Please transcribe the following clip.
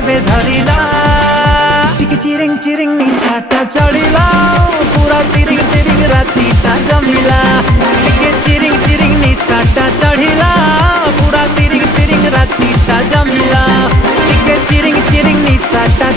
धरिला टिके चिरिङ चिरिङ निसाटा चढिला पूरा तिरिङ तिरिङ रातिटा जमिला टिके चिरिङ चिरिङ निसाटा चढिला पूरा तिरिङ तिरिङ रातिटा जमिला टिके चिरिङ चिरिङ निसाटा